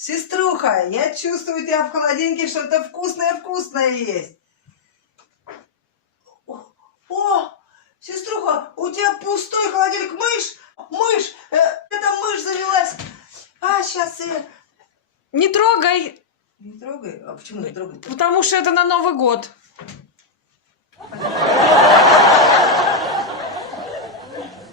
Сеструха, я чувствую, у тебя в холодильнике что-то вкусное-вкусное есть. О, сеструха, у тебя пустой холодильник. Мышь, эта мышь завелась. А, сейчас я... Не трогай, Не трогай. А почему не трогать? потому что это на Новый год.